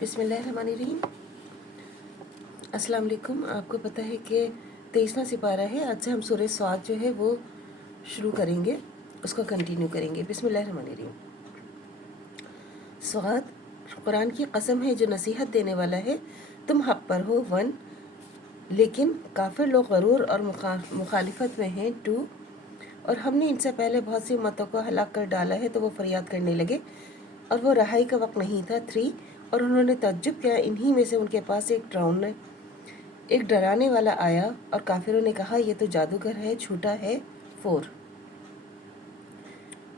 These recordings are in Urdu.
بسم اللہ الرحمن الرحیم۔ السلام علیکم۔ آپ کو پتہ ہے کہ 23واں سپارہ ہے۔ آج سے ہم سورہ صاد جو ہے وہ شروع کریں گے، اس کو کنٹینیو کریں گے۔ بسم اللہ الرحمن الرحیم۔ صاد، قرآن کی قسم ہے جو نصیحت دینے والا ہے، تم حق پر ہو 1، لیکن کافر لوگ غرور اور مخالفت میں ہیں 2، اور ہم نے ان سے پہلے بہت سی امتوں کو ہلاک کر ڈالا ہے تو وہ فریاد کرنے لگے اور وہ رہائی کا وقت نہیں تھا 3، اور انہوں نے تعجب کیا انہی میں سے ان کے پاس ایک ڈرانے والا آیا اور کافروں نے کہا یہ تو جادوگر ہے، جھوٹا ہے 4۔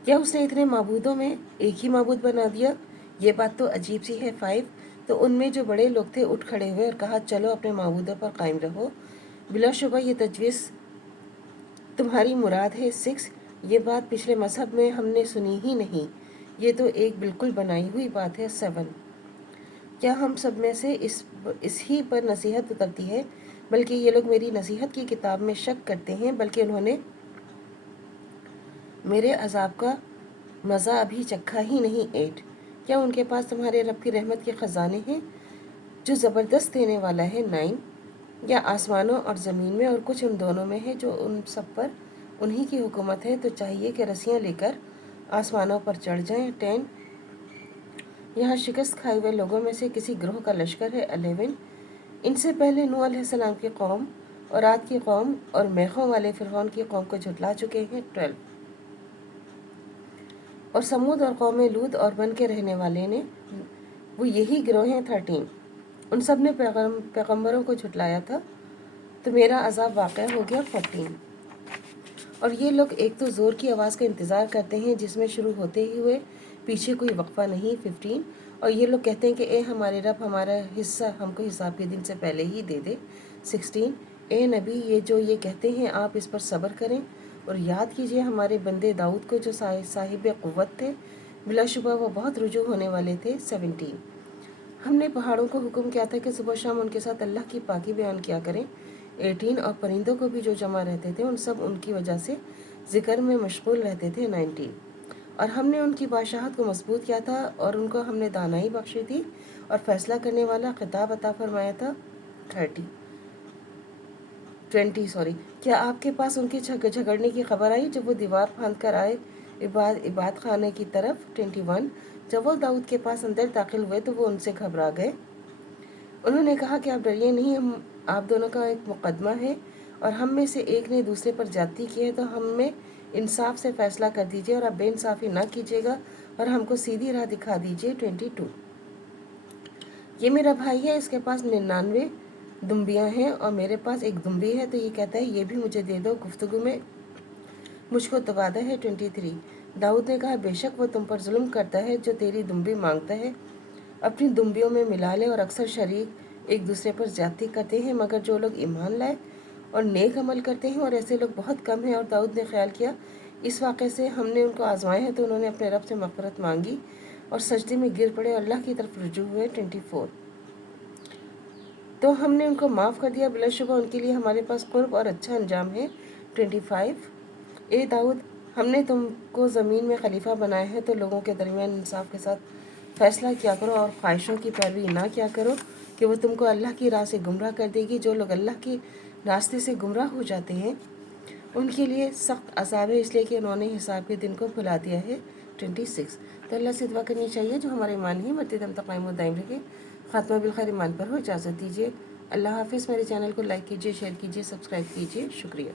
کیا اس نے اتنے معبودوں میں ایک ہی معبود بنا دیا؟ یہ بات تو عجیب سی ہے 5۔ تو ان میں جو بڑے لوگ تھے اٹھ کھڑے ہوئے اور کہا چلو اپنے معبودوں پر قائم رہو، بلا شبہ یہ تجویز تمہاری مراد ہے 6۔ یہ بات پچھلے مذہب میں ہم نے سنی ہی نہیں، یہ تو ایک بالکل بنائی ہوئی بات ہے 7۔ کیا ہم سب میں سے اس ہی پر نصیحت اترتی ہے؟ بلکہ یہ لوگ میری نصیحت کی کتاب میں شک کرتے ہیں، بلکہ انہوں نے میرے عذاب کا مزہ ابھی چکھا ہی نہیں 8۔ کیا ان کے پاس تمہارے رب کی رحمت کے خزانے ہیں جو زبردست دینے والا ہے 9۔ یا آسمانوں اور زمین میں اور کچھ ان دونوں میں ہے جو ان سب پر انہی کی حکومت ہے، تو چاہیے کہ رسیاں لے کر آسمانوں پر چڑھ جائیں 10۔ یہاں شکست کھائے ہوئے لوگوں میں سے کسی گروہ کا لشکر ہے 11۔ ان سے پہلے نوح علیہ السلام کی قوم اور عاد کی قوم اور میخوں والے فرعون کی قوم کو جھٹلا چکے ہیں 12۔ اور سمود اور قوم لوط اور بن کے رہنے والے نے وہ یہی گروہ ہیں 13۔ ان سب نے پیغمبروں کو جھٹلایا تھا تو میرا عذاب واقع ہو گیا 14۔ اور یہ لوگ ایک تو زور کی آواز کا انتظار کرتے ہیں جس میں شروع ہوتے ہی ہوئے پیچھے کوئی وقفہ نہیں 15۔ اور یہ لوگ کہتے ہیں کہ اے ہمارے رب ہمارا حصہ ہم کو حساب کے دن سے پہلے ہی دے دے 16۔ اے نبی یہ کہتے ہیں آپ اس پر صبر کریں اور یاد کیجئے ہمارے بندے داؤد کو جو صاحب قوت تھے، بلا شبہ وہ بہت رجوع ہونے والے تھے 17۔ ہم نے پہاڑوں کو حکم کیا تھا کہ صبح شام ان کے ساتھ اللہ کی پاکی بیان کیا کریں 18۔ اور پرندوں کو بھی جو جمع رہتے تھے ان سب ان کی وجہ سے ذکر میں مشغول رہتے تھے 19۔ اور ہم نے ان کی بادشاہت کو مضبوط کیا تھا اور ان کو ہم نے دانائی بخشی تھی اور فیصلہ کرنے والا خطاب عطا فرمایا تھا 20۔ کیا آپ کے پاس ان کے جھگڑنے کی خبر آئی جب وہ دیوار پھاند کر آئے عباد خانے کی طرف 21۔ جب وہ داؤد کے پاس اندر داخل ہوئے تو وہ ان سے گھبرا گئے، انہوں نے کہا کہ آپ ڈریے نہیں، آپ دونوں کا ایک مقدمہ ہے اور ہم میں سے ایک نے دوسرے پر زیادتی کی ہے، تو ہم میں انصاف سے فیصلہ کر دیجئے اور آپ بے انصافی نہ کیجیے گا اور ہم کو سیدھی راہ دکھا دیجئے 22۔ یہ میرا بھائی ہے، اس کے پاس 99 دمبیاں ہیں اور میرے پاس ایک دمبی ہے، تو یہ کہتا ہے یہ بھی مجھے دے دو، گفتگو میں مجھ کو تبادہ ہے 23۔ داؤد نے کہا بے شک وہ تم پر ظلم کرتا ہے جو تیری دمبی مانگتا ہے، اپنی دمبیوں میں ملا لے، اور اکثر شریک ایک دوسرے پر زیادتی کرتے ہیں، مگر جو لوگ ایمان لائے اور نیک عمل کرتے ہیں اور ایسے لوگ بہت کم ہیں۔ اور داؤد نے خیال کیا اس واقعے سے ہم نے ان کو آزمائے ہیں، تو انہوں نے اپنے رب سے مغفرت مانگی اور سجدے میں گر پڑے اور اللہ کی طرف رجوع ہوئے 24۔ تو ہم نے ان کو معاف کر دیا، بلا شبہ ان کے لیے ہمارے پاس قرب اور اچھا انجام ہے 25۔ اے داؤد، ہم نے تم کو زمین میں خلیفہ بنایا ہے، تو لوگوں کے درمیان انصاف کے ساتھ فیصلہ کیا کرو اور خواہشوں کی پیروی نہ کیا کرو کہ وہ تم کو اللہ کی راہ سے گمراہ کر دے گی۔ جو لوگ اللہ کے راستے سے گمراہ ہو جاتے ہیں ان کے لیے سخت عذاب ہے، اس لیے کہ انہوں نے حساب کے دن کو بھلا دیا ہے 26۔ تو اللہ سے دعا کرنی چاہیے جو ہمارے ایمان ہی مرتے دم تک قائم و دائم رکھے، خاتمہ بالخیر ایمان پر ہو۔ اجازت دیجیے، اللہ حافظ۔ میرے چینل کو لائک کیجیے، شیئر کیجیے، سبسکرائب کیجیے، شکریہ۔